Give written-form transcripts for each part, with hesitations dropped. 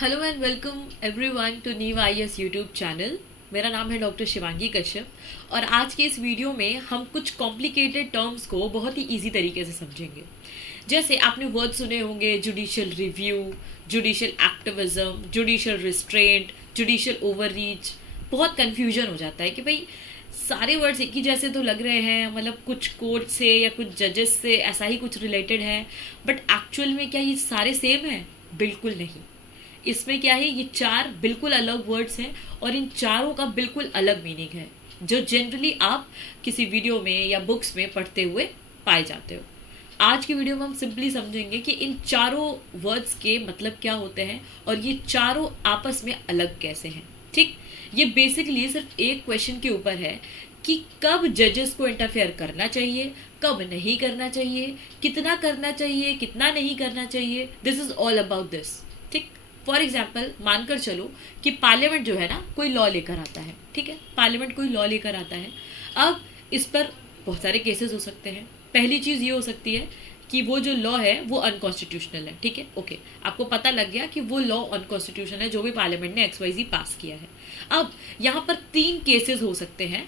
Hello and welcome everyone to new IAS YouTube channel. मेरा नाम है डॉक्टर शिवांगी कश्यप और आज के इस वीडियो में हम कुछ कॉम्प्लिकेटेड टर्म्स को बहुत ही इजी तरीके से समझेंगे। जैसे आपने वर्ड सुने होंगे judicial review, judicial activism, judicial restraint, judicial overreach. बहुत कन्फ्यूजन हो जाता है कि भाई सारे वर्ड्स एक ही जैसे तो लग रहे हैं, मतलब कुछ कोर्ट से या कुछ जजेस से ऐसा ही कुछ रिलेटेड है, बट एक्चुअल में क्या ये सारे सेम हैं? बिल्कुल नहीं। इसमें क्या है, ये चार बिल्कुल अलग वर्ड्स हैं और इन चारों का बिल्कुल अलग मीनिंग है जो जनरली आप किसी वीडियो में या बुक्स में पढ़ते हुए पाए जाते हो। आज की वीडियो में हम सिंपली समझेंगे कि इन चारों वर्ड्स के मतलब क्या होते हैं और ये चारों आपस में अलग कैसे हैं। ठीक, ये बेसिकली सिर्फ एक क्वेश्चन के ऊपर है कि कब जजेस को इंटरफेयर करना चाहिए, कब नहीं करना चाहिए, कितना करना चाहिए, कितना नहीं करना चाहिए। This is all about this. ठीक, फॉर एग्जाम्पल मानकर चलो कि पार्लियामेंट जो है ना कोई लॉ लेकर आता है। ठीक है, पार्लियामेंट कोई लॉ लेकर आता है। अब इस पर बहुत सारे केसेस हो सकते हैं। पहली चीज़ ये हो सकती है कि वो जो लॉ है वो अनकॉन्स्टिट्यूशनल है। ठीक है, ओके, आपको पता लग गया कि वो लॉ अनकॉन्स्टिट्यूशनल है जो भी पार्लियामेंट ने XYZ पास किया है। अब यहाँ पर तीन केसेस हो सकते हैं।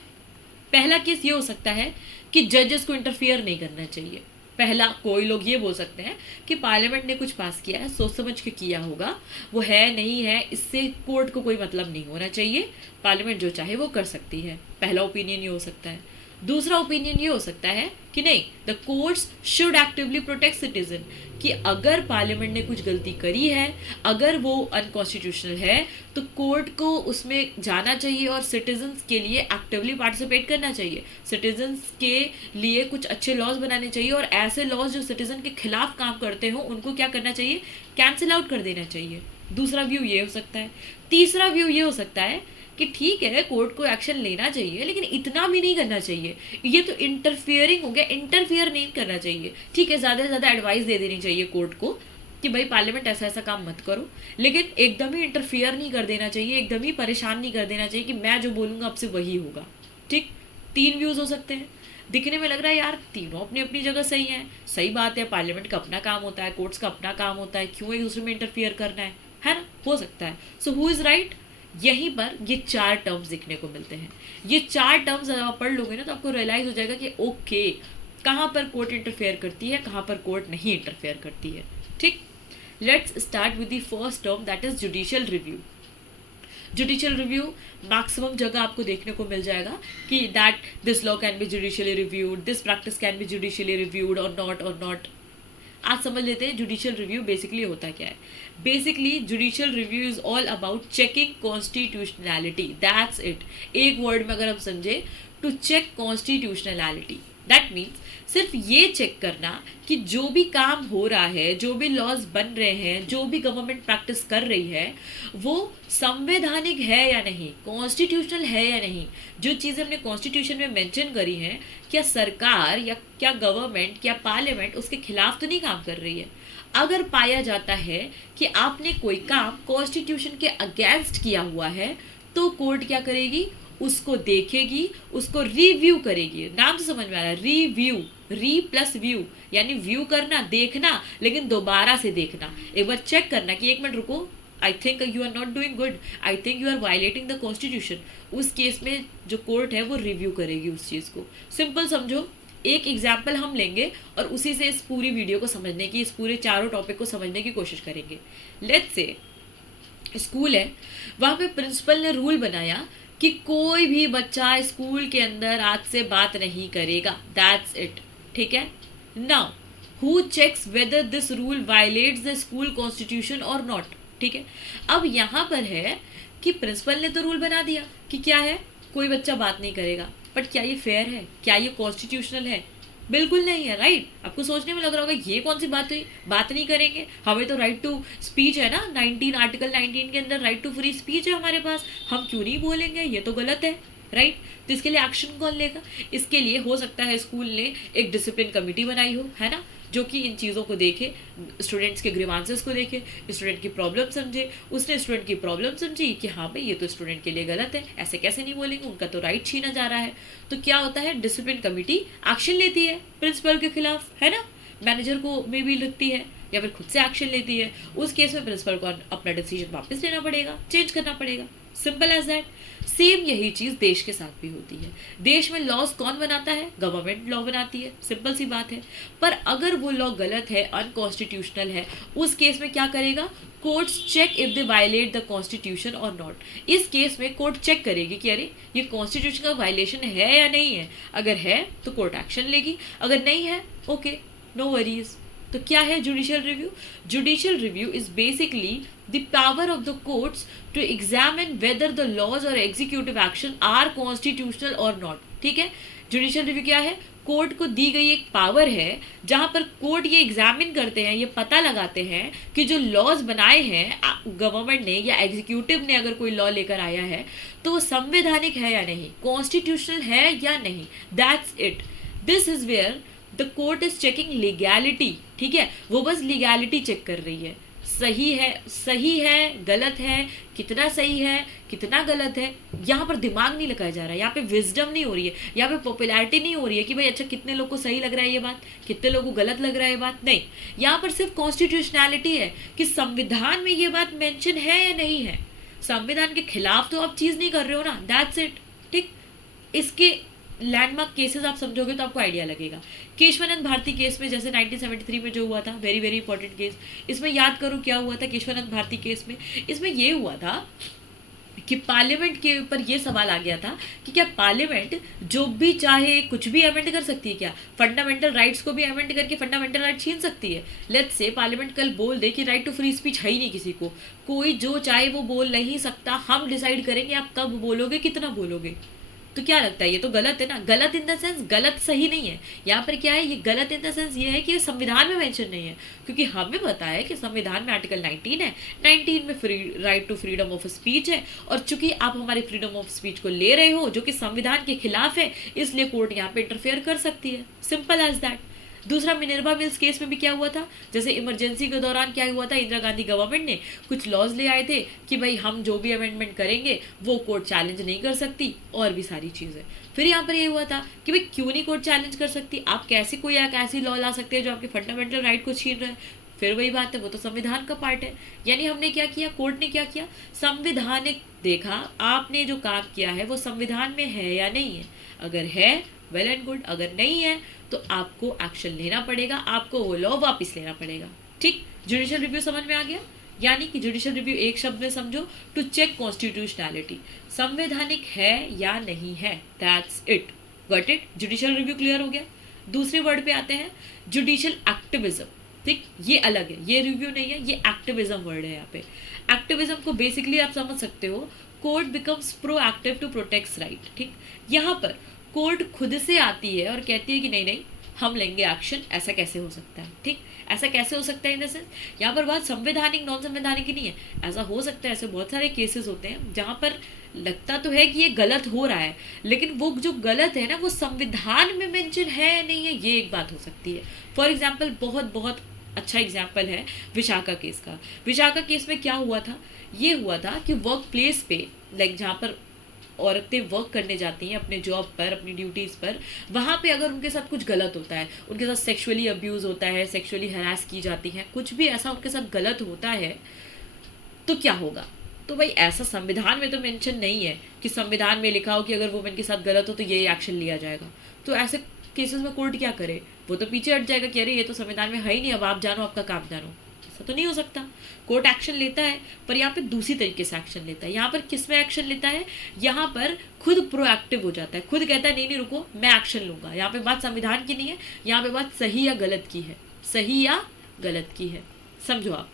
पहला केस ये हो सकता है कि जजेस को इंटरफियर नहीं करना चाहिए। पहला, कोई लोग ये बोल सकते हैं कि पार्लियामेंट ने कुछ पास किया है, सोच समझ के किया होगा, वो है नहीं है, इससे कोर्ट को कोई मतलब नहीं होना चाहिए, पार्लियामेंट जो चाहे वो कर सकती है। पहला ओपिनियन ये हो सकता है। दूसरा ओपिनियन ये हो सकता है कि नहीं, the courts should actively protect citizen, कि अगर पार्लियामेंट ने कुछ गलती करी है, अगर वो अनकॉन्स्टिट्यूशनल है, तो कोर्ट को उसमें जाना चाहिए और सिटीजन्स के लिए एक्टिवली पार्टिसिपेट करना चाहिए। सिटीजन्स के लिए कुछ अच्छे लॉज बनाने चाहिए और ऐसे लॉज जो सिटीजन के खिलाफ काम करते हो उनको क्या करना चाहिए, कैंसिल आउट कर देना चाहिए। दूसरा व्यू ये हो सकता है। तीसरा व्यू ये हो सकता है कि ठीक है, कोर्ट को एक्शन लेना चाहिए लेकिन इतना भी नहीं करना चाहिए, ये तो इंटरफियरिंग हो गया, इंटरफियर नहीं करना चाहिए। ठीक है, ज़्यादा से ज़्यादा एडवाइस दे देनी चाहिए कोर्ट को कि भाई पार्लियामेंट ऐसा ऐसा काम मत करो, लेकिन एकदम ही इंटरफियर नहीं कर देना चाहिए, एकदम ही परेशान नहीं कर देना चाहिए कि मैं जो बोलूँगा अब से वही होगा। ठीक, तीन व्यूज़ हो सकते हैं। दिखने में लग रहा है यार तीनों अपनी अपनी जगह सही हैं, सही बात है, पार्लियामेंट का अपना काम होता है, कोर्ट्स का अपना काम होता है, क्यों एक दूसरे में इंटरफियर करना है ना? हो सकता है। So who is right? यहीं पर ये चार टर्म्स देखने को मिलते हैं। ये चार टर्म्स अगर आप पढ़ लोगे ना तो आपको रियलाइज हो जाएगा कि ओके, कहाँ पर कोर्ट इंटरफेयर करती है, कहाँ पर कोर्ट नहीं इंटरफेयर करती है। ठीक, let's start with the first term, that is judicial review. Judicial review maximum जगह आपको देखने को मिल जाएगा कि that this law can be judicially reviewed, this practice can be judicially reviewed और नॉट। आज समझ लेते हैं जुडिशियल रिव्यू बेसिकली होता क्या है। Basically judicial review is all about checking constitutionality, that's it. एक वर्ड में अगर हम समझे, to check constitutionality, that means सिर्फ ये चेक करना कि जो भी काम हो रहा है, जो भी लॉज बन रहे हैं, जो भी गवर्नमेंट प्रैक्टिस कर रही है, वो संवैधानिक है या नहीं, कॉन्स्टिट्यूशनल है या नहीं। जो चीज़ें हमने कॉन्स्टिट्यूशन में मेंशन करी हैं, क्या सरकार या क्या गवर्नमेंट, क्या पार्लियामेंट उसके खिलाफ तो नहीं काम कर रही है। अगर पाया जाता है कि आपने कोई काम कॉन्स्टिट्यूशन के अगेंस्ट किया हुआ है, तो कोर्ट क्या करेगी, उसको देखेगी, उसको रिव्यू करेगी। नाम से समझ में आ रहा है, रिव्यू, री प्लस व्यू, यानी व्यू करना, देखना, लेकिन दोबारा से देखना, एक बार चेक करना कि एक मिनट रुको, I think you are not doing good, I think you are violating the constitution. उस केस में जो कोर्ट है वो रिव्यू करेगी उस चीज़ को। सिंपल समझो, एक एग्जाम्पल हम लेंगे और उसी से इस पूरी वीडियो को समझने की, इस पूरे चारों टॉपिक को समझने की कोशिश करेंगे। लेट्स से स्कूल है, वहाँ पे प्रिंसिपल ने रूल बनाया कि कोई भी बच्चा स्कूल के अंदर आज से बात नहीं करेगा, दैट्स इट। ठीक है, now who checks whether this rule violates the school constitution or not. ठीक है, अब यहाँ पर है कि प्रिंसिपल ने तो रूल बना दिया कि क्या है, कोई बच्चा बात नहीं करेगा, बट क्या ये फेयर है, क्या ये कॉन्स्टिट्यूशनल है? बिल्कुल नहीं है, राइट। आपको सोचने में लग रहा होगा ये कौन सी बात हुई, बात नहीं करेंगे, हमें तो राइट टू स्पीच है ना, 19 आर्टिकल 19 के अंदर राइट टू फ्री स्पीच है हमारे पास, हम क्यों नहीं बोलेंगे, ये तो गलत है, राइट। तो इसके लिए एक्शन कौन लेगा? इसके लिए हो सकता है स्कूल ने एक डिसिप्लिन कमेटी बनाई हो, है ना, जो कि इन चीज़ों को देखे, स्टूडेंट्स के ग्रीवांसेस को देखे, स्टूडेंट की प्रॉब्लम समझे। उसने स्टूडेंट की प्रॉब्लम समझी कि हाँ भाई ये तो स्टूडेंट के लिए गलत है, ऐसे कैसे नहीं बोलेंगे, उनका तो राइट छीना जा रहा है। तो क्या होता है, डिसिप्लिन कमेटी एक्शन लेती है प्रिंसिपल के खिलाफ, है ना, मैनेजर को में भी लगती है या फिर खुद से एक्शन लेती है, उस केस में प्रिंसिपल को अपना डिसीजन वापस लेना पड़ेगा, चेंज करना पड़ेगा। Simple as that. सेम यही चीज़ देश के साथ भी होती है। देश में लॉज कौन बनाता है? गवर्नमेंट लॉ बनाती है, सिंपल सी बात है। पर अगर वो लॉ गलत है, अनकॉन्स्टिट्यूशनल है, उस केस में क्या करेगा? Courts check if they violate the constitution or not. इस केस में कोर्ट चेक करेगी कि अरे ये कॉन्स्टिट्यूशन का वायलेशन है या नहीं है। अगर है तो कोर्ट एक्शन लेगी, अगर नहीं है ओके, नो वरीज। तो क्या है judicial review? Judicial review is basically the power of the courts to examine whether the laws or executive action are constitutional or not. ठीक है, जुडिशियल रिव्यू क्या है? कोर्ट को दी गई एक पावर है जहां पर कोर्ट ये एग्जामिन करते हैं, ये पता लगाते हैं कि जो लॉज बनाए हैं गवर्नमेंट ने या एग्जीक्यूटिव ने, अगर कोई लॉ लेकर आया है तो वो संवैधानिक है या नहीं, कॉन्स्टिट्यूशनल है या नहीं। That's it. This is where the court is checking legality. ठीक है, वो बस लीगैलिटी चेक कर रही है, सही है, गलत है, कितना सही है, कितना गलत है। यहाँ पर दिमाग नहीं लगाया जा रहा है, यहाँ पे विजडम नहीं हो रही है, यहाँ पे पॉपुलैरिटी नहीं हो रही है कि भाई अच्छा कितने लोगों को सही लग रहा है ये बात, कितने लोगों को गलत लग रहा है ये बात। नहीं, यहाँ पर सिर्फ कॉन्स्टिट्यूशनैलिटी है कि संविधान में ये बात मेंशन है या नहीं है। संविधान के खिलाफ तो आप चीज़ नहीं कर रहे हो ना, दैट्स इट। ठीक, इसके लैंडमार्क केसेस आप समझोगे तो आपको आइडिया लगेगा। केशवानंद भारती केस में जैसे 1973 में जो हुआ था, वेरी वेरी इंपॉर्टेंट केस, इसमें याद करो क्या हुआ था केशवानंद भारती केस में। इसमें ये हुआ था कि पार्लियामेंट के ऊपर ये सवाल आ गया था कि क्या पार्लियामेंट जो भी चाहे कुछ भी अमेंड कर सकती है क्या? फंडामेंटल राइट्स को भी अमेंड करके फंडामेंटल राइट छीन सकती है? लेट्स से पार्लियामेंट कल बोल दे कि राइट टू फ्री स्पीच है ही नहीं किसी को, कोई जो चाहे वो बोल नहीं सकता, हम डिसाइड करेंगे आप कब बोलोगे, कितना बोलोगे। तो क्या लगता है ये तो गलत है ना। गलत इन द सेंस गलत सही नहीं है, यहाँ पर क्या है, ये गलत इन द सेंस ये है कि ये संविधान में मेंशन नहीं है। क्योंकि हमें पता है कि संविधान में आर्टिकल 19 है, 19 में free right to freedom of speech है, और चूंकि आप हमारी फ्रीडम ऑफ स्पीच को ले रहे हो जो कि संविधान के खिलाफ है, इसलिए कोर्ट यहाँ पे इंटरफेयर कर सकती है, सिंपल एज दैट। दूसरा, मिनर्वा मिल्स केस में भी क्या हुआ था, जैसे इमरजेंसी के दौरान क्या हुआ था, इंदिरा गांधी गवर्नमेंट ने कुछ लॉज ले आए थे कि भाई हम जो भी अमेंडमेंट करेंगे वो कोर्ट चैलेंज नहीं कर सकती, और भी सारी चीज़ें। फिर यहाँ पर ये हुआ था कि भाई क्यों नहीं कोर्ट चैलेंज कर सकती, आप कैसे कोई एक ऐसी लॉ ला सकते हैं जो आपके फंडामेंटल राइट को छीन रहा है। फिर वही बात है, वो तो संविधान का पार्ट है। यानी हमने क्या किया, कोर्ट ने क्या किया, संविधानिक देखा, आपने जो काम किया है वो संविधान में है या नहीं है। अगर है वेल एंड गुड, अगर नहीं है तो आपको एक्शन लेना पड़ेगा, आपको वो लॉ वापस लेना पड़ेगा। ठीक, जुडिशियल रिव्यू समझ में आ गया। यानी कि जुडिशियल रिव्यू एक शब्द में समझो, टू चेक कॉन्स्टिट्यूशनैलिटी, संवैधानिक है या नहीं है, that's it, got it. Judicial review clear हो गया। दूसरे वर्ड पे आते हैं, जुडिशियल एक्टिविज्म। ठीक, ये अलग है, ये रिव्यू नहीं है, ये एक्टिविज्म वर्ड है। यहाँ पे एक्टिविज्म को बेसिकली आप समझ सकते हो, court becomes proactive to protect right. ठीक, यहाँ पर कोर्ट खुद से आती है और कहती है कि नहीं नहीं हम लेंगे एक्शन, ऐसा कैसे हो सकता है। ठीक, ऐसा कैसे हो सकता है इन द सेंस, यहाँ पर बात संवैधानिक नॉन संवैधानिक की नहीं है, ऐसा हो सकता है। ऐसे बहुत सारे केसेस होते हैं जहाँ पर लगता तो है कि ये गलत हो रहा है, लेकिन वो जो गलत है ना वो संविधान में मेंशन है या नहीं है, ये एक बात हो सकती है। फॉर एग्जाम्पल, बहुत बहुत अच्छा एग्जाम्पल है विशाखा केस का। विशाखा केस में क्या हुआ था, ये हुआ था कि वर्क प्लेस पे, लाइक जहाँ पर औरतें वर्क करने जाती हैं अपने जॉब पर, अपनी ड्यूटीज़ पर, वहाँ पे अगर उनके साथ कुछ गलत होता है, उनके साथ सेक्सुअली अब्यूज़ होता है, सेक्सुअली हरास की जाती हैं, कुछ भी ऐसा उनके साथ गलत होता है, तो क्या होगा। तो भाई ऐसा संविधान में तो मेंशन नहीं है कि संविधान में लिखा हो कि अगर वुमेन के साथ गलत हो तो ये एक्शन लिया जाएगा। तो ऐसे केसेस में कोर्ट क्या करे, वो तो पीछे हट जाएगा कि अरे ये तो संविधान में है ही नहीं, अब आप जानो, आपका काम जानो। ऐसा तो नहीं हो सकता। कोर्ट एक्शन लेता है, पर यहाँ पे दूसरी तरीके से एक्शन लेता है। यहाँ पर किस में एक्शन लेता है, यहाँ पर खुद प्रोएक्टिव हो जाता है, खुद कहता है नहीं नहीं रुको मैं एक्शन लूँगा। यहाँ पे बात संविधान की नहीं है, यहाँ पे बात सही या गलत की है, सही या गलत की है। समझो आप।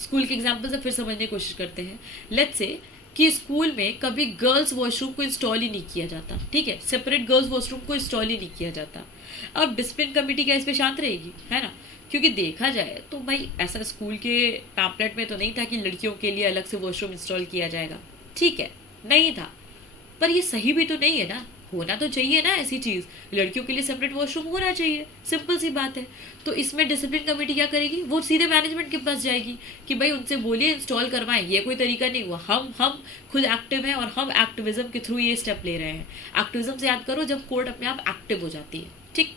स्कूल के एग्जाम्पल से फिर समझने की कोशिश करते हैं। लेट्स से कि स्कूल में कभी गर्ल्स वॉशरूम को इंस्टॉल ही नहीं किया जाता। ठीक है, सेपरेट गर्ल्स वॉशरूम को इंस्टॉल ही नहीं किया जाता। अब डिसिप्लिन कमेटी क्या इस पे शांत रहेगी, है ना। क्योंकि देखा जाए तो भाई ऐसा स्कूल के पैम्पलेट में तो नहीं था कि लड़कियों के लिए अलग से वॉशरूम इंस्टॉल किया जाएगा। ठीक है, नहीं था, पर ये सही भी तो नहीं है ना, होना तो चाहिए ना ऐसी चीज़, लड़कियों के लिए सेपरेट वॉशरूम होना चाहिए, सिंपल सी बात है। तो इसमें डिसिप्लिन कमेटी क्या करेगी, वो सीधे मैनेजमेंट के पास जाएगी कि भाई उनसे बोलिए इंस्टॉल करवाएं, ये कोई तरीका नहीं हुआ। हम खुद एक्टिव हैं और हम एक्टिविज्म के थ्रू ये स्टेप ले रहे हैं। एक्टिविज्म से याद करो जब कोर्ट अपने आप एक्टिव हो जाती है। ठीक,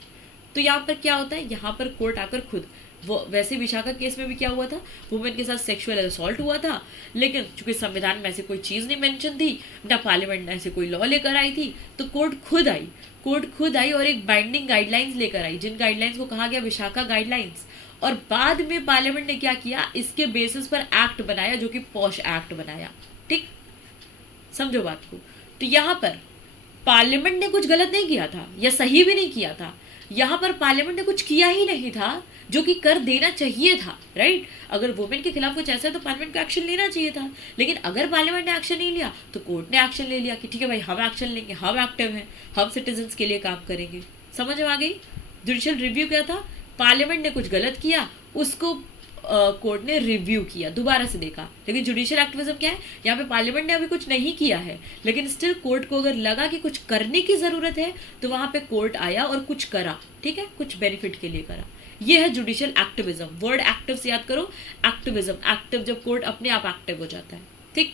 तो यहाँ पर क्या होता है, यहाँ पर कोर्ट आकर खुद वो वैसे विशाखा केस में भी क्या हुआ था, वुमेन के साथ सेक्सुअल असॉल्ट हुआ था, लेकिन चूंकि संविधान में ऐसी कोई चीज़ नहीं मेंशन थी, ना पार्लियामेंट ने ऐसे कोई लॉ लेकर आई थी, तो कोर्ट खुद आई और एक बाइंडिंग गाइडलाइंस लेकर आई, जिन गाइडलाइंस को कहा गया विशाखा गाइडलाइंस। और बाद में पार्लियामेंट ने क्या किया, इसके बेसिस पर एक्ट बनाया, जो कि पॉश एक्ट बनाया। ठीक, समझो बात को। तो यहाँ पर पार्लियामेंट ने कुछ गलत नहीं किया था या सही भी नहीं किया था, यहाँ पर पार्लियामेंट ने कुछ किया ही नहीं था जो कि कर देना चाहिए था, राइट। अगर वुमेन के खिलाफ कुछ ऐसा है तो पार्लियामेंट को एक्शन लेना चाहिए था, लेकिन अगर पार्लियामेंट ने एक्शन नहीं लिया तो कोर्ट ने एक्शन ले लिया कि ठीक है भाई, हम एक्शन लेंगे, हम एक्टिव हैं, हम सिटीजन्स के लिए काम करेंगे। समझ में आ गई। जुडिशियल रिव्यू क्या था, पार्लियामेंट ने कुछ गलत किया, उसको कोर्ट ने रिव्यू किया, दोबारा से देखा। लेकिन जुडिशियल एक्टिविज्म क्या है, यहाँ पे पार्लियामेंट ने अभी कुछ नहीं किया है, लेकिन स्टिल कोर्ट को अगर लगा कि कुछ करने की ज़रूरत है तो वहाँ पे कोर्ट आया और कुछ करा, ठीक है, कुछ बेनिफिट के लिए करा। ये है जुडिशियल एक्टिविज्म। वर्ड एक्टिव से याद करो, एक्टिविज्म, एक्टिव जब कोर्ट अपने आप एक्टिव हो जाता है। ठीक,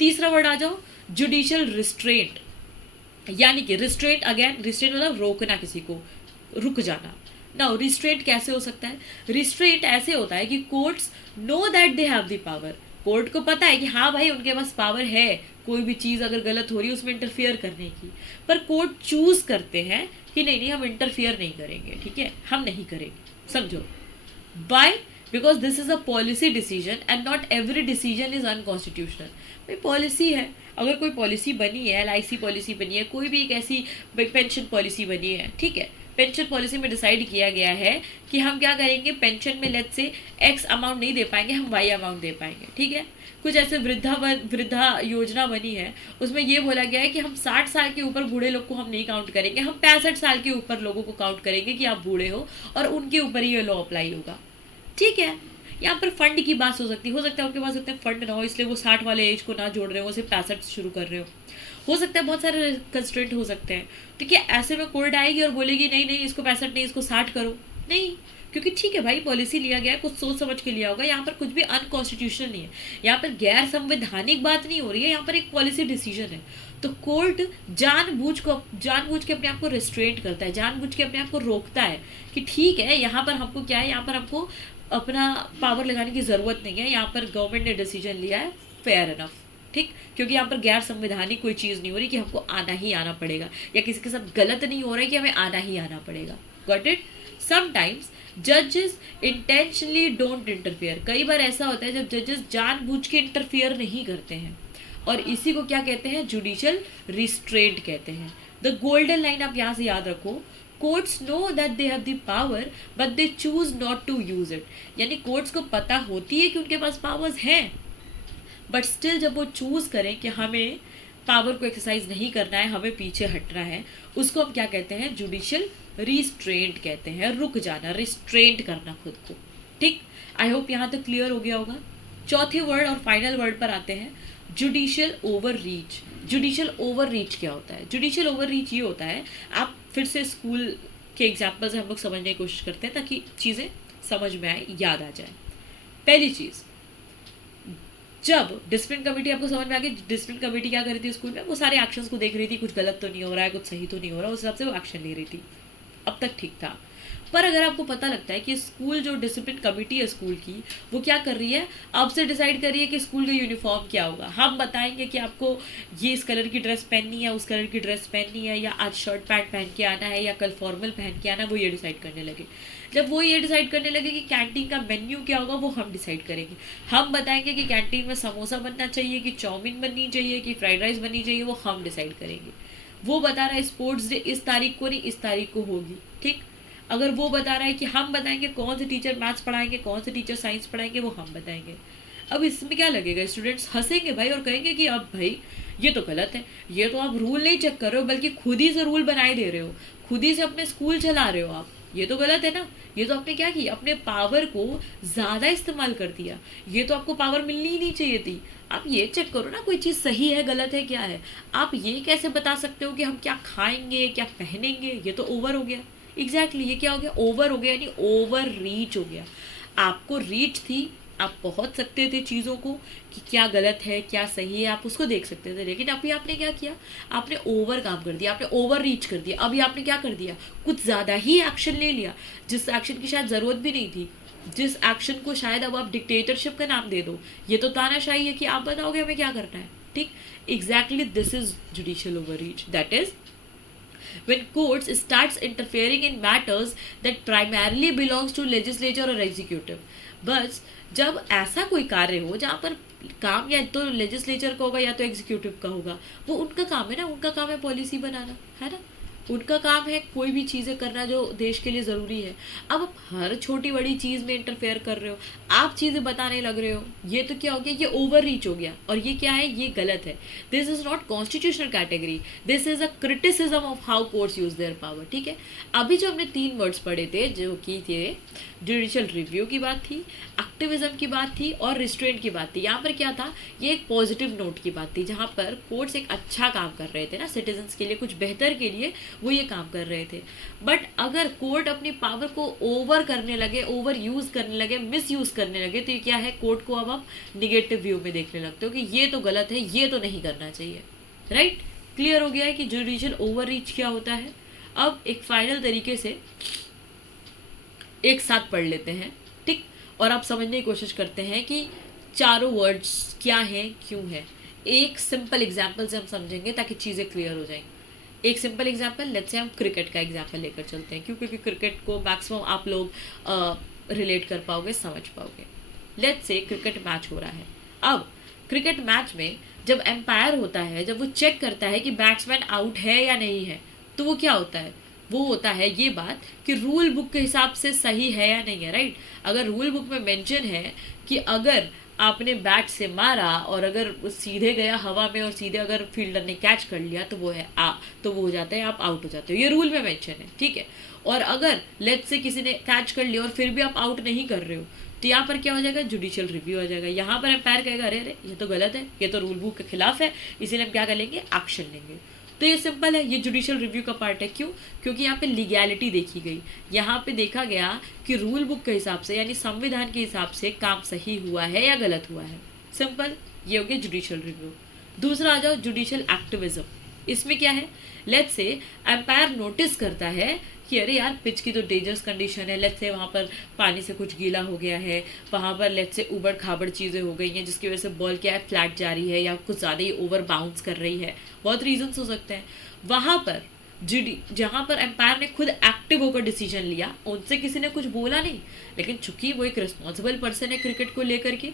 तीसरा वर्ड आ जाओ, जुडिशियल रिस्ट्रेंट। यानी कि रिस्ट्रेंट, अगेन रिस्ट्रेंट मतलब रोकना, किसी को रुक जाना। नाउ रिस्ट्रेंट कैसे हो सकता है, रिस्ट्रेंट ऐसे होता है कि courts know that they have the power, court को पता है कि हाँ भाई उनके पास पावर है कोई भी चीज़ अगर गलत हो रही है उसमें इंटरफियर करने की, पर कोर्ट चूज करते हैं कि नहीं नहीं हम इंटरफियर नहीं करेंगे, ठीक है, हम नहीं करेंगे। समझो, by because this is a policy decision and not every decision is unconstitutional. भाई पॉलिसी है, अगर कोई पॉलिसी बनी है, LIC पॉलिसी बनी है, कोई भी एक ऐसी पेंशन पॉलिसी बनी है, ठीक है, पेंशन पॉलिसी में डिसाइड किया गया है कि हम क्या करेंगे, पेंशन में लेट्स से X अमाउंट नहीं दे पाएंगे, हम Y अमाउंट दे पाएंगे, ठीक है। कुछ ऐसे वृद्धा योजना बनी है, उसमें ये बोला गया है कि हम 60 साल के ऊपर बूढ़े लोग को हम नहीं काउंट करेंगे, हम 65 साल के ऊपर लोगों को काउंट करेंगे कि आप बूढ़े हो और उनके ऊपर ही ये लॉ अप्लाई होगा, ठीक है। यहाँ पर फंड की बात हो सकती है उनके पास उतने फंड ना हो, इसलिए वो 60 वाले एज को ना जोड़ रहे हो, सिर्फ 65 से शुरू कर रहे हो सकता है, बहुत सारे कंस्ट्रेंट हो सकते हैं। तो क्या ऐसे में कोर्ट आएगी और बोलेगी नहीं नहीं इसको 65 नहीं इसको 60 करो? नहीं, क्योंकि ठीक है भाई पॉलिसी लिया गया है, कुछ सोच समझ के लिया होगा, यहाँ पर कुछ भी अनकॉन्स्टिट्यूशनल नहीं है, यहाँ पर गैर संवैधानिक बात नहीं हो रही है, यहाँ पर एक पॉलिसी डिसीजन है। तो कोर्ट जानबूझ के अपने आप को रिस्ट्रेंट करता है, जानबूझ के अपने आप को रोकता है कि ठीक है यहाँ पर हमको क्या है, यहाँ पर हमको अपना पावर लगाने की ज़रूरत नहीं है, यहाँ पर गवर्नमेंट ने डिसीजन लिया है, फेयर इनफ, ठीक, क्योंकि यहाँ पर गैर संवैधानिक कोई चीज़ नहीं हो रही कि हमको आना ही आना पड़ेगा, या किसी के साथ गलत नहीं हो रहा है कि हमें आना ही आना पड़ेगा। Got it. समटाइम्स जजेस इंटेंशनली डोंट इंटरफियर, कई बार ऐसा होता है जब जजेस जानबूझ के इंटरफियर नहीं करते हैं, और इसी को क्या कहते हैं, जुडिशियल रिस्ट्रेंट कहते हैं। द गोल्डन लाइन आप यहाँ से याद रखो, courts know that they have the power but they choose not to use it. यानी कोर्ट्स को पता होती है कि उनके पास पावर्स हैं, बट स्टिल जब वो चूज़ करें कि हमें पावर को एक्सरसाइज नहीं करना है, हमें पीछे हटना है, उसको हम क्या कहते हैं, जुडिशियल रिस्ट्रेंट कहते हैं, रुक जाना, रिस्ट्रेंट करना खुद को। ठीक, आई होप यहाँ तक क्लियर हो गया होगा। चौथे वर्ड और फाइनल वर्ड पर आते हैं, judicial over reach. Judicial over reach क्या होता है? जुडिशियल ओवर रीच ये होता है, आप फिर से स्कूल के एग्जाम्पल से हम लोग समझने की कोशिश करते हैं ताकि चीज़ें समझ में आए, याद आ जाए। पहली चीज़, जब डिसिप्लिन कमेटी, आपको समझ में आ गई डिसिप्लिन कमेटी क्या कर रही थी स्कूल में, वो सारे एक्शंस को देख रही थी, कुछ गलत तो नहीं हो रहा है, कुछ सही तो नहीं हो रहा, उस हिसाब से वो एक्शन ले रही थी, अब तक ठीक था। पर अगर आपको पता लगता है कि स्कूल जो डिसिप्लिन कमेटी है स्कूल की, वो क्या कर रही है, आपसे डिसाइड कर रही है कि स्कूल का यूनिफॉर्म क्या होगा, हम बताएंगे कि आपको ये इस कलर की ड्रेस पहननी है, उस कलर की ड्रेस पहननी है, या आज शर्ट पैंट पहन के आना है या कल फॉर्मल पहन के आना है, वो ये डिसाइड करने लगे। जब वो ये डिसाइड करने लगे कि कैंटीन का मेन्यू क्या होगा, वो हम डिसाइड करेंगे। हम बताएंगे कि कैंटीन में समोसा बनना चाहिए, कि चाउमीन बननी चाहिए, कि फ्राइड राइस बननी चाहिए, वो हम डिसाइड करेंगे। वो बता रहा है स्पोर्ट्स डे इस तारीख को नहीं, इस तारीख को होगी, ठीक। अगर वो बता रहा है कि हम बताएंगे कौन से टीचर मैथ्स पढ़ाएंगे, कौन से टीचर साइंस पढ़ाएंगे, वो हम बताएंगे। अब इसमें क्या लगेगा, स्टूडेंट्स हंसेंगे भाई और कहेंगे कि अब भाई ये तो गलत है, ये तो आप रूल नहीं चेक कर रहे हो बल्कि खुद ही से रूल बनाए दे रहे हो, खुद ही से अपने स्कूल चला रहे हो आप, ये तो गलत है ना। ये तो आपने क्या किया, अपने पावर को ज़्यादा इस्तेमाल कर दिया, ये तो आपको पावर मिलनी ही नहीं चाहिए थी। आप ये चेक करो ना कोई चीज़ सही है गलत है क्या है, आप ये कैसे बता सकते हो कि हम क्या खाएंगे क्या पहनेंगे, ये तो ओवर हो गया। एग्जैक्टली ये क्या हो गया, ओवर हो गया, यानी ओवर रीच हो गया। आपको रीच थी आप पहुंच सकते थे चीज़ों को कि क्या गलत है क्या सही है, आप उसको देख सकते थे। लेकिन अभी आपने क्या किया, आपने ओवर काम कर दिया, आपने ओवर रीच कर दिया। अभी आपने क्या कर दिया, कुछ ज़्यादा ही एक्शन ले लिया जिस एक्शन की शायद ज़रूरत भी नहीं थी, जिस एक्शन को शायद अब आप डिक्टेटरशिप का नाम दे दो। ये तो तानाशाही है कि आप बताओगे हमें क्या करना है। ठीक, exactly this is judicial over reach, that is when courts starts interfering in matters that primarily belongs to legislature or executive। बस जब ऐसा कोई कार्य हो जहाँ पर काम या तो लेजिस्लेचर का होगा या तो एग्जीक्यूटिव का होगा, वो उनका काम है ना, उनका काम है पॉलिसी बनाना, है ना, उनका काम है कोई भी चीज़ें करना जो देश के लिए ज़रूरी है। अब आप हर छोटी बड़ी चीज़ में इंटरफेयर कर रहे हो, आप चीज़ें बताने लग रहे हो, ये तो क्या हो गया, ये ओवर रीच हो गया। और ये क्या है, ये गलत है। This is not constitutional category, this is a criticism of how courts use their power. ठीक है, अभी जो हमने 3 वर्ड्स पढ़े थे जो कि थे जुडिशियल रिव्यू की बात थी, एक्टिविज्म की बात थी और रिस्ट्रेंट की बात थी। यहाँ पर क्या था, ये एक पॉजिटिव नोट की बात थी जहाँ पर कोर्ट्स एक अच्छा काम कर रहे थे ना, सिटीजन्स के लिए कुछ बेहतर के लिए वो ये काम कर रहे थे। बट अगर कोर्ट अपनी पावर को ओवर करने लगे, ओवर यूज़ करने लगे, मिस यूज़ करने लगे, तो ये क्या है, कोर्ट को अब आप निगेटिव व्यू में देखने लगते हो कि ये तो गलत है, ये तो नहीं करना चाहिए। राइट, क्लियर हो गया है कि जुडिशियल ओवर रीच क्या होता है। अब एक फाइनल तरीके से एक साथ पढ़ लेते हैं, ठीक, और आप समझने की कोशिश करते हैं कि चारों वर्ड्स क्या हैं, क्यों है। एक सिंपल एग्जाम्पल से हम समझेंगे ताकि चीज़ें क्लियर हो जाएंगी। एक सिंपल एग्जाम्पल, लेट्स से हम क्रिकेट का एग्जाम्पल लेकर चलते हैं, क्योंकि क्रिकेट को मैक्सिमम आप लोग रिलेट कर पाओगे, समझ पाओगे। लेट्स से क्रिकेट मैच हो रहा है। अब क्रिकेट मैच में जब एम्पायर होता है, जब वो चेक करता है कि बैट्समैन आउट है या नहीं है, तो वो क्या होता है, वो होता है ये बात कि रूल बुक के हिसाब से सही है या नहीं है। राइट, अगर रूल बुक में मेंशन है कि अगर आपने बैट से मारा और अगर सीधे गया हवा में और सीधे अगर फील्डर ने कैच कर लिया तो वो है तो वो हो जाता है, आप आउट हो जाते हो, ये रूल में मेंशन है। ठीक है, और अगर लेट्स से किसी ने कैच कर लिया और फिर भी आप आउट नहीं कर रहे हो, तो यहाँ पर क्या हो जाएगा, जुडिशियल रिव्यू हो जाएगा। यहाँ पर एम्पायर कहेगा अरे अरे ये तो गलत है, ये तो रूल बुक के खिलाफ है, इसीलिए हम क्या कर लेंगे, एक्शन लेंगे। तो ये सिंपल है, ये जुडिशियल रिव्यू का पार्ट है। क्यों, क्योंकि यहाँ पे लीगैलिटी देखी गई, यहाँ पे देखा गया कि रूल बुक के हिसाब से यानी संविधान के हिसाब से काम सही हुआ है या गलत हुआ है। सिंपल, ये हो गया जुडिशियल रिव्यू। दूसरा आ जाओ जुडिशियल एक्टिविज्म। इसमें क्या है, लेट्स से एम्पायर नोटिस करता है कि अरे यार पिच की तो डेंजरस कंडीशन है, लेट्स से वहाँ पर पानी से कुछ गीला हो गया है, वहाँ पर लेट्स से उबड़ खाबड़ चीज़ें हो गई हैं जिसकी वजह से बॉल क्या है, फ्लैट जा रही है या कुछ ज़्यादा ही ओवर बाउंस कर रही है, बहुत रीजंस हो सकते हैं। वहाँ पर जहाँ पर एम्पायर ने खुद एक्टिव होकर डिसीजन लिया, उनसे किसी ने कुछ बोला नहीं, लेकिन चूंकि वो एक रिस्पॉन्सिबल पर्सन है क्रिकेट को लेकर के,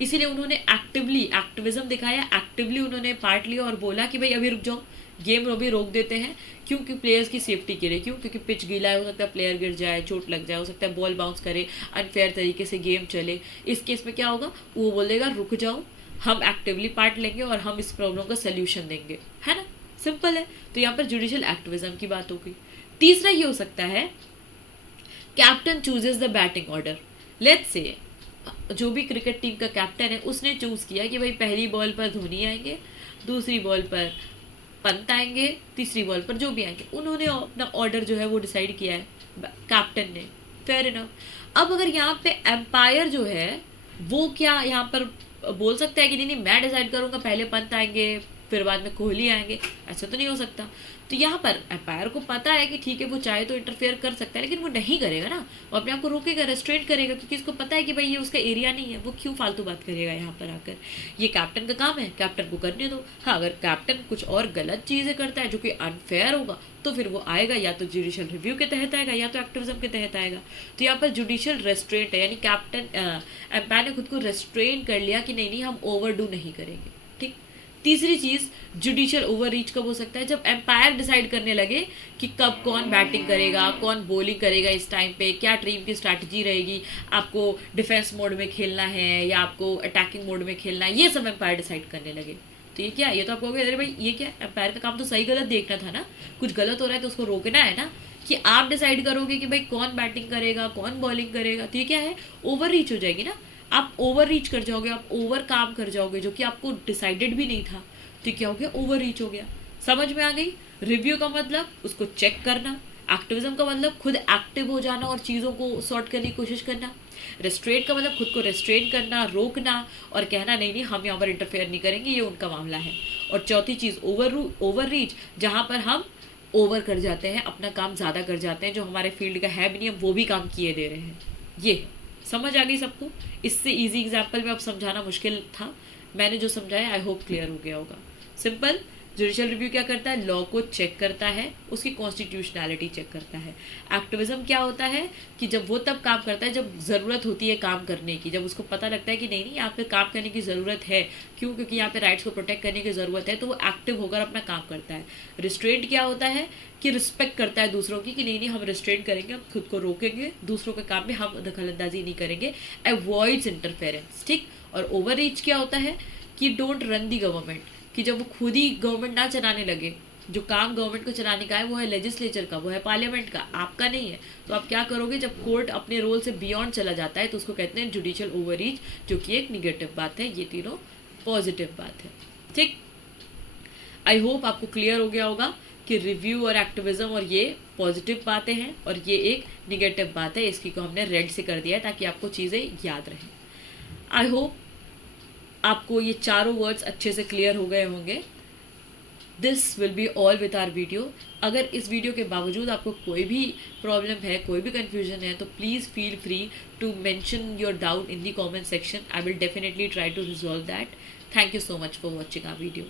इसीलिए उन्होंने एक्टिविज्म दिखाया, एक्टिवली उन्होंने पार्ट लिया और बोला कि भाई अभी रुक जाओ, गेम अभी रोक देते हैं। क्योंकि प्लेयर्स की सेफ्टी के लिए, क्यों, क्योंकि पिच गीला है, हो सकता है प्लेयर गिर जाए, चोट लग जाए, हो सकता है बॉल बाउंस करे, अनफेयर तरीके से गेम चले। इस केस में क्या होगा, वो बोलेगा रुक जाओ, हम एक्टिवली पार्ट लेंगे और हम इस प्रॉब्लम का सोल्यूशन देंगे, है ना, सिंपल है। तो यहाँ पर जुडिशियल एक्टिविज्म की बात हो गई। तीसरा ये हो सकता है captain chooses the batting order. Let's say जो भी क्रिकेट टीम का कैप्टन है उसने चूज किया कि भाई पहली बॉल पर धोनी आएंगे, दूसरी बॉल पर पंत आएंगे, तीसरी बॉल पर जो भी आएंगे, उन्होंने अपना ऑर्डर जो है वो डिसाइड किया है कैप्टन ने, फेयर इनफ। अब अगर यहाँ पे एम्पायर जो है वो क्या यहाँ पर बोल सकता है कि नहीं नहीं मैं डिसाइड करूँगा, पहले पंत आएंगे फिर बाद में कोहली आएंगे, ऐसा तो नहीं हो सकता। तो यहाँ पर एम्पायर को पता है कि ठीक है वो चाहे तो इंटरफेयर कर सकता है, लेकिन वो नहीं करेगा ना, वो अपने आप को रोकेगा, रेस्ट्रेंट करेगा, क्योंकि इसको पता है कि भाई ये उसका एरिया नहीं है, वो क्यों फालतू बात करेगा यहाँ पर आकर। ये कैप्टन का काम है, कैप्टन को करने दो। हाँ, अगर कैप्टन कुछ और गलत चीज़ें करता है जो कि अनफेयर होगा तो फिर वो आएगा या तो जुडिशियल रिव्यू के तहत आएगा या तो एक्टिविज्म के तहत आएगा। तो यहाँ पर जुडिशियल रेस्ट्रेंट है, यानी कैप्टन एम्पायर ने खुद को रेस्ट्रेन कर लिया कि नहीं नहीं हम ओवरडू नहीं करेंगे। ठीक, तीसरी चीज़ जुडिशियल ओवररीच कब हो सकता है, जब एम्पायर डिसाइड करने लगे कि कब कौन बैटिंग करेगा, कौन बॉलिंग करेगा, इस टाइम पे क्या टीम की स्ट्रैटेजी रहेगी, आपको डिफेंस मोड में खेलना है या आपको अटैकिंग मोड में खेलना है, ये सब एम्पायर डिसाइड करने लगे। तो ये क्या, ये तो आप कहोगे अरे भाई ये क्या, एम्पायर का काम तो सही गलत देखना था ना, कुछ गलत हो रहा है तो उसको रोकना है ना, कि आप डिसाइड करोगे कि भाई कौन बैटिंग करेगा कौन बॉलिंग करेगा। तो ये क्या है, ओवर रीच हो जाएगी ना, आप ओवर रीच कर जाओगे, आप ओवर काम कर जाओगे जो कि आपको डिसाइडेड भी नहीं था। तो क्या हो गया, ओवर रीच हो गया। समझ में आ गई। रिव्यू का मतलब उसको चेक करना, एक्टिविज्म का मतलब खुद एक्टिव हो जाना और चीज़ों को सॉर्ट करने की कोशिश करना, रेस्ट्रेंट का मतलब खुद को रेस्ट्रेन करना, रोकना और कहना नहीं नहीं हम यहाँ पर इंटरफेयर नहीं करेंगे, ये उनका मामला है। और चौथी चीज़ ओवर रीच, जहाँ पर हम ओवर कर जाते हैं, अपना काम ज़्यादा कर जाते हैं, जो हमारे फील्ड का है भी नहीं, हम वो भी काम किए दे रहे हैं। ये समझ आ गई सबको? इससे इजी एग्जाम्पल में अब समझाना मुश्किल था, मैंने जो समझाया आई होप क्लियर हो गया होगा। सिंपल, जुडिशियल रिव्यू क्या करता है? लॉ को चेक करता है, उसकी कॉन्स्टिट्यूशनैलिटी चेक करता है। एक्टिविज्म क्या होता है कि जब वो तब काम करता है जब ज़रूरत होती है काम करने की, जब उसको पता लगता है कि नहीं नहीं यहाँ पे काम करने की ज़रूरत है, क्यों? क्योंकि यहाँ पे राइट्स को प्रोटेक्ट करने की ज़रूरत है, तो वो एक्टिव होकर अपना काम करता है। रिस्ट्रेंट क्या होता है कि रिस्पेक्ट करता है दूसरों की, कि नहीं नहीं हम रिस्ट्रेंट करेंगे, हम खुद को रोकेंगे, दूसरों के काम में हम दखलंदाजी नहीं करेंगे, अवॉइड्स इंटरफेरेंस, ठीक। और ओवर रीच क्या होता है कि डोंट रन दी गवर्नमेंट, कि जब वो खुद ही गवर्नमेंट ना चलाने लगे, जो काम गवर्नमेंट को चलाने का है वो है लेजिस्लेचर का, वो है पार्लियामेंट का, आपका नहीं है, तो आप क्या करोगे? जब कोर्ट अपने रोल से बियॉन्ड चला जाता है तो उसको कहते हैं जुडिशियल ओवररीच, जो कि एक निगेटिव बात है। ये तीनों पॉजिटिव बात है, ठीक। आई होप आपको क्लियर हो गया होगा कि रिव्यू और एक्टिविज्म और ये पॉजिटिव बातें हैं और ये एक निगेटिव बात है, इसकी को हमने रेड से कर दिया है ताकि आपको चीज़ें याद रहें। आई होप आपको ये चारों वर्ड्स अच्छे से क्लियर हो गए होंगे। This will be all with our video. अगर इस वीडियो के बावजूद आपको कोई भी प्रॉब्लम है, कोई भी कन्फ्यूजन है, तो please feel free to mention your doubt in the comment section. I will definitely try to resolve that. Thank you so much for watching our video.